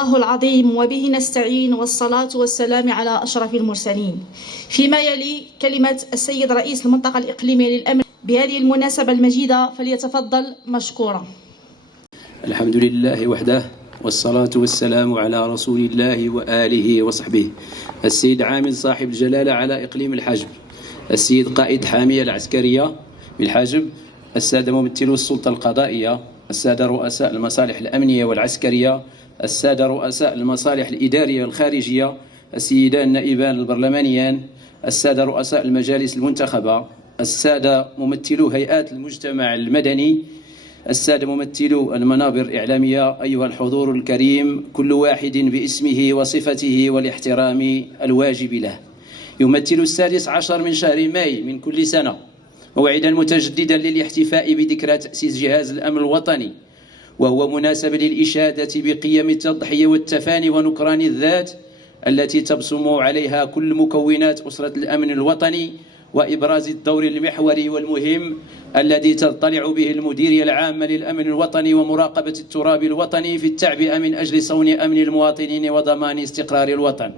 الله العظيم وبه نستعين، والصلاة والسلام على أشرف المرسلين. فيما يلي كلمة السيد رئيس المنطقة الإقليمية للأمن بهذه المناسبة المجيدة، فليتفضل مشكورا. الحمد لله وحده، والصلاة والسلام على رسول الله وآله وصحبه. السيد عامل صاحب الجلالة على إقليم الحجب، السيد قائد حامية العسكرية بالحجب، السادة ممثلو السلطة القضائية، السادة رؤساء المصالح الأمنية والعسكرية، السادة رؤساء المصالح الإدارية والخارجية، السيدان النائبان البرلمانيان، السادة رؤساء المجالس المنتخبة، السادة ممثلو هيئات المجتمع المدني، السادة ممثلو المنابر الإعلامية، أيها الحضور الكريم، كل واحد باسمه وصفته والاحترام الواجب له. يمثل 16 من شهر ماي من كل سنة موعدا متجددا للاحتفاء بذكرى تأسيس جهاز الأمن الوطني، وهو مناسب للإشادة بقيم التضحية والتفاني ونكران الذات التي تبصم عليها كل مكونات أسرة الأمن الوطني، وإبراز الدور المحوري والمهم الذي تطلع به المديرية العامة للأمن الوطني ومراقبة التراب الوطني في التعبئة من أجل صون أمن المواطنين وضمان استقرار الوطن.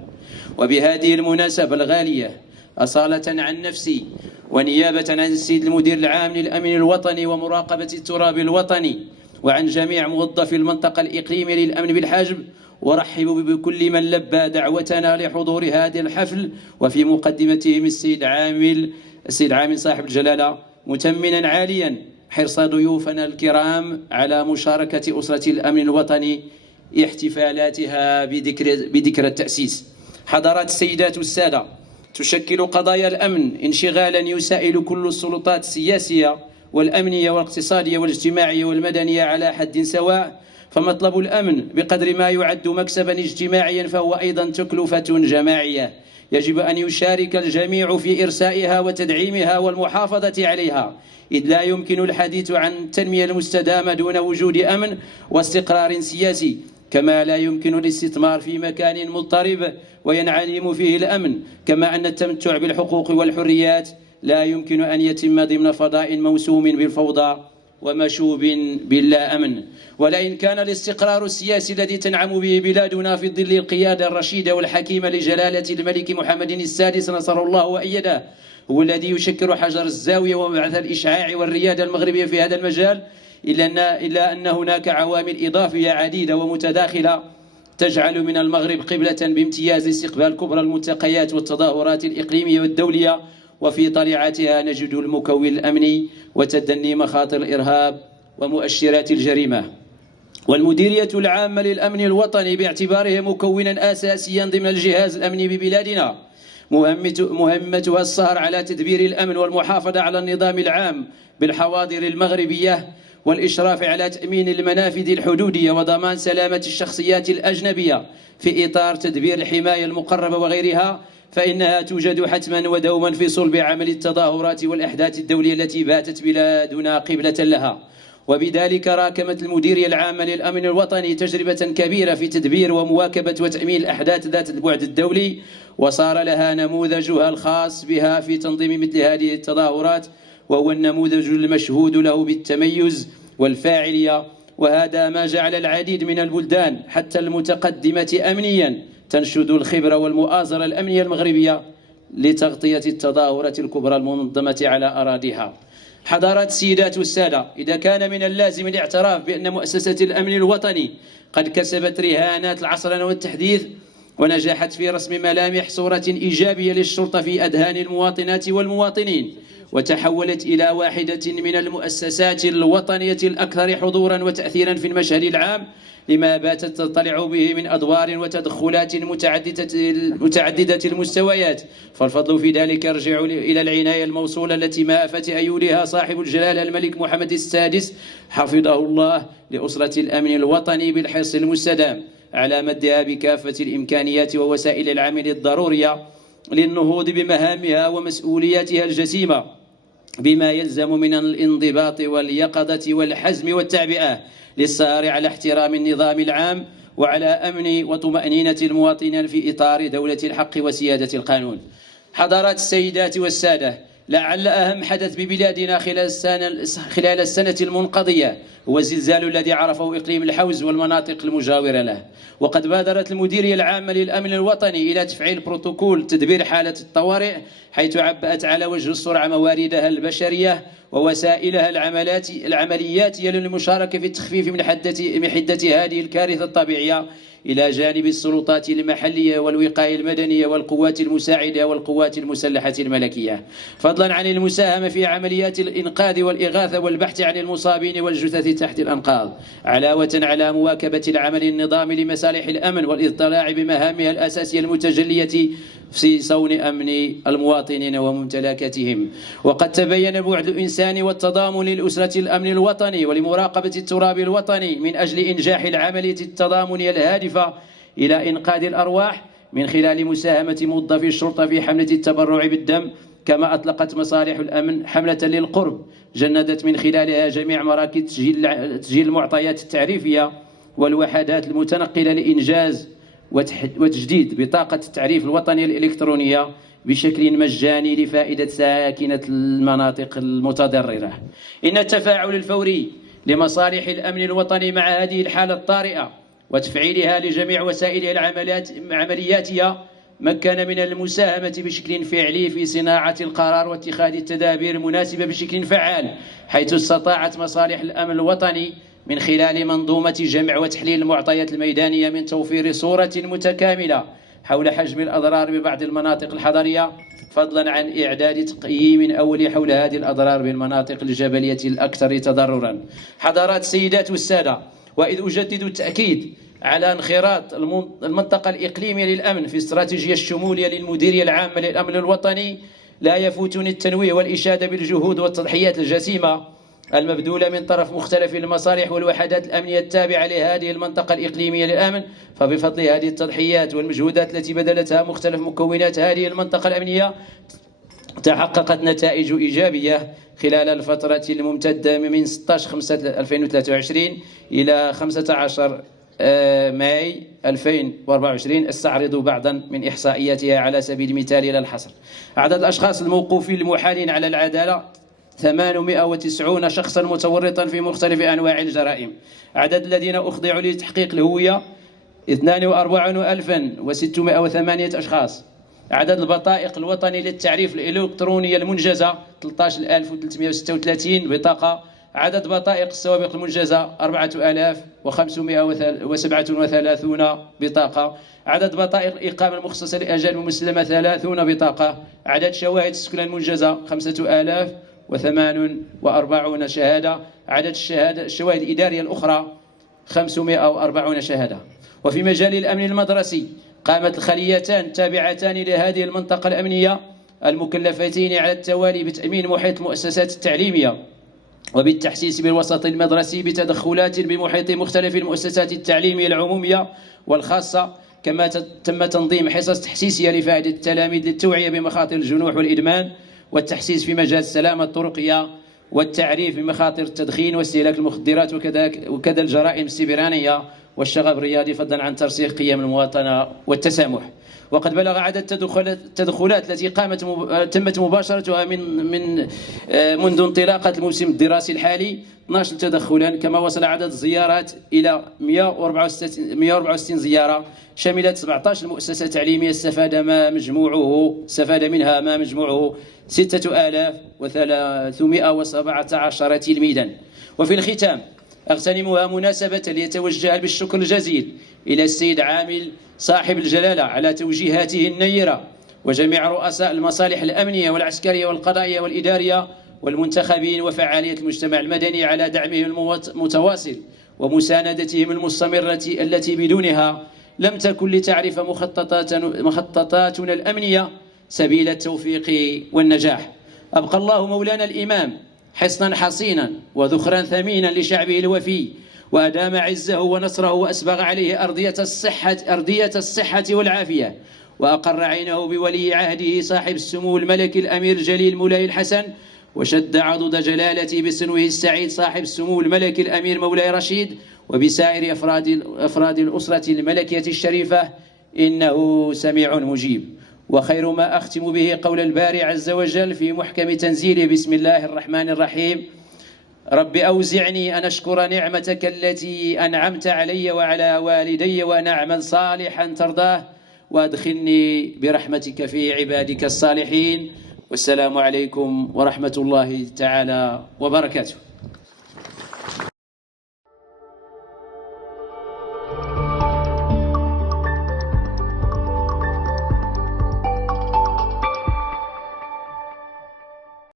وبهذه المناسبة الغالية، أصالة عن نفسي ونيابة عن السيد المدير العام للأمن الوطني ومراقبة التراب الوطني وعن جميع موظفي المنطقة الإقليمية للأمن بالحجب، ورحب بكل من لبى دعوتنا لحضور هذا الحفل، وفي مقدمتهم السيد عامل صاحب الجلالة، متمنا عاليا حرص ضيوفنا الكرام على مشاركة أسرة الأمن الوطني احتفالاتها بذكرى التأسيس. حضرات السيدات والسادة، تشكل قضايا الأمن انشغالا يسائل كل السلطات السياسية والأمنية والاقتصادية والاجتماعية والمدنية على حد سواء، فمطلب الأمن بقدر ما يعد مكسبا اجتماعيا فهو أيضا تكلفة جماعية يجب أن يشارك الجميع في إرسائها وتدعيمها والمحافظة عليها، إذ لا يمكن الحديث عن التنمية المستدامة دون وجود أمن واستقرار سياسي، كما لا يمكن الاستثمار في مكان مضطرب وينعدم فيه الأمن، كما أن التمتع بالحقوق والحريات لا يمكن أن يتم ضمن فضاء موسوم بالفوضى ومشوب باللا أمن. ولئن كان الاستقرار السياسي الذي تنعم به بلادنا في ظل القيادة الرشيدة والحكيمة لجلالة الملك محمد السادس نصر الله وأيده هو الذي يشكل حجر الزاوية ومبعث الإشعاع والريادة المغربية في هذا المجال، إلا أن هناك عوامل إضافية عديدة ومتداخلة تجعل من المغرب قبلة بامتياز استقبال كبرى الملتقيات والتظاهرات الإقليمية والدولية، وفي طليعتها نجد المكون الأمني وتدني مخاطر الإرهاب ومؤشرات الجريمة. والمديرية العامة للأمن الوطني باعتباره مكونا أساسيا ضمن الجهاز الأمني ببلادنا مهمتها السهر على تدبير الأمن والمحافظة على النظام العام بالحواضر المغربية، والإشراف على تأمين المنافذ الحدودية وضمان سلامة الشخصيات الأجنبية في إطار تدبير الحماية المقربة وغيرها، فإنها توجد حتما ودوما في صلب عمل التظاهرات والأحداث الدولية التي باتت بلادنا قبلة لها. وبذلك راكمت المديرية العامة للأمن الوطني تجربة كبيرة في تدبير ومواكبة وتأمين الأحداث ذات البعد الدولي، وصار لها نموذجها الخاص بها في تنظيم مثل هذه التظاهرات، وهو النموذج المشهود له بالتميز والفاعلية. وهذا ما جعل العديد من البلدان حتى المتقدمة أمنيا تنشد الخبرة والمؤازرة الأمنية المغربية لتغطية التظاهرات الكبرى المنظمة على أراضيها. حضرات السيدات والسادة، إذا كان من اللازم الاعتراف بأن مؤسسة الأمن الوطني قد كسبت رهانات العصرنة والتحديث ونجحت في رسم ملامح صورة إيجابية للشرطة في أذهان المواطنات والمواطنين، وتحولت إلى واحدة من المؤسسات الوطنية الأكثر حضورا وتأثيرا في المشهد العام، لما باتت تطلع به من أدوار وتدخلات متعددة المستويات، فالفضل في ذلك يرجع إلى العناية الموصولة التي ما آفت أيولها صاحب الجلالة الملك محمد السادس حفظه الله لأسرة الأمن الوطني بالحرص المستدام على مدها بكافة الإمكانيات ووسائل العمل الضرورية للنهوض بمهامها ومسؤولياتها الجسيمة، بما يلزم من الانضباط واليقظة والحزم والتعبئة للسهر على احترام النظام العام وعلى أمن وطمأنينة المواطنين في إطار دولة الحق وسيادة القانون. حضرات السيدات والسادة، لعل أهم حدث ببلادنا خلال السنة المنقضية هو الزلزال الذي عرفه إقليم الحوز والمناطق المجاورة له. وقد بادرت المديرية العامة للأمن الوطني إلى تفعيل بروتوكول تدبير حالة الطوارئ، حيث عبأت على وجه السرعة مواردها البشرية ووسائلها العملياتية للمشاركة في التخفيف من حدة هذه الكارثة الطبيعية، إلى جانب السلطات المحلية والوقاية المدنية والقوات المساعدة والقوات المسلحة الملكية، فضلا عن المساهمة في عمليات الإنقاذ والإغاثة والبحث عن المصابين والجثث تحت الأنقاض، علاوة على مواكبة العمل النظامي لمصالح الأمن والاطلاع بمهامها الأساسية المتجلية في صون أمن المواطنين وممتلكاتهم. وقد تبين البعد الإنساني والتضامن للأسرة الأمن الوطني ولمراقبة التراب الوطني من أجل إنجاح العملية التضامنية الهادفة إلى إنقاذ الأرواح من خلال مساهمة موظفي الشرطة في حملة التبرع بالدم. كما أطلقت مصالح الأمن حملة للقرب جندت من خلالها جميع مراكز تسجيل المعطيات التعريفية والوحدات المتنقلة لإنجاز وتجديد بطاقة التعريف الوطنية الإلكترونية بشكل مجاني لفائدة ساكنة المناطق المتضررة. إن التفاعل الفوري لمصالح الأمن الوطني مع هذه الحالة الطارئة وتفعيلها لجميع وسائلها العملياتية مكن من المساهمة بشكل فعلي في صناعة القرار واتخاذ التدابير المناسبة بشكل فعال، حيث استطاعت مصالح الأمن الوطني من خلال منظومة جمع وتحليل المعطيات الميدانية من توفير صورة متكاملة حول حجم الأضرار ببعض المناطق الحضرية، فضلا عن إعداد تقييم أولي حول هذه الأضرار بالمناطق الجبلية الأكثر تضررا. حضرات السيدات والسادة، وإذ أجدد التأكيد على انخراط المنطقة الإقليمية للأمن في استراتيجية الشمولية للمديرية العامة للأمن الوطني، لا يفوتني التنويه والإشادة بالجهود والتضحيات الجسيمة المبذولة من طرف مختلف المصالح والوحدات الأمنية التابعة لهذه المنطقة الإقليمية للأمن. فبفضل هذه التضحيات والمجهودات التي بذلتها مختلف مكونات هذه المنطقة الأمنية تحققت نتائج إيجابية خلال الفترة الممتدة من 16/5/2023 إلى 15 ماي 2024. استعرض بعضا من إحصائياتها على سبيل المثال إلى الحصر. عدد الأشخاص الموقوفين المحالين على العدالة 890 شخصا متورطا في مختلف أنواع الجرائم. عدد الذين أخضعوا لتحقيق الهوية 42,608 أشخاص. عدد البطائق الوطني للتعريف الإلكترونية المنجزة 13,336 بطاقة. عدد بطائق السوابق المنجزة 4,537 بطاقة. عدد بطائق الإقامة المخصصة لأجال المسلمة 30 بطاقة. عدد شواهد السكنى المنجزة 5,048 شهادة. عدد الشواهد الإدارية الأخرى 540 شهادة. وفي مجال الأمن المدرسي قامت الخليتان التابعتان لهذه المنطقة الأمنية المكلفتين على التوالي بتأمين محيط المؤسسات التعليمية وبالتحسيس بالوسط المدرسي بتدخلات بمحيط مختلف المؤسسات التعليمية العمومية والخاصة. كما تم تنظيم حصص تحسيسية لفائدة التلاميذ للتوعية بمخاطر الجنوح والإدمان والتحسيس في مجال السلامة الطرقية والتعريف بمخاطر التدخين واستهلاك المخدرات وكذا الجرائم السبرانية والشغب الرياضي، فضلا عن ترسيخ قيم المواطنة والتسامح. وقد بلغ عدد التدخلات التي تمت مباشرتها منذ انطلاقة الموسم الدراسي الحالي 12 تدخلا. كما وصل عدد الزيارات إلى 164 زيارة، شملت 17 مؤسسة تعليمية استفاد منها ما مجموعه 6,317 تلميذا. وفي الختام أغتنمها مناسبة ليتوجه بالشكر الجزيل إلى السيد عامل صاحب الجلالة على توجيهاته النيرة وجميع رؤساء المصالح الأمنية والعسكرية والقضائية والإدارية والمنتخبين وفعالية المجتمع المدني على دعمهم المتواصل ومساندتهم المستمرة التي بدونها لم تكن لتعرف مخططاتنا الأمنية سبيل التوفيق والنجاح. أبقى الله مولانا الإمام حصنا حصينا وذخرا ثمينا لشعبه الوفي، وأدام عزه ونصره وأسبغ عليه أرضية الصحة والعافية، وأقر عينه بولي عهده صاحب السمو الملك الأمير جليل مولاي الحسن، وشد عضد جلالته بسنوه السعيد صاحب السمو الملك الأمير مولاي رشيد، وبسائر أفراد الأسرة الملكية الشريفة، إنه سميع مجيب. وخير ما أختم به قول الباري عز وجل في محكم تنزيله: بسم الله الرحمن الرحيم. رب أوزعني أن أشكر نعمتك التي أنعمت علي وعلى والدي وأن أعمل صالحا ترضاه وأدخلني برحمتك في عبادك الصالحين. والسلام عليكم ورحمة الله تعالى وبركاته.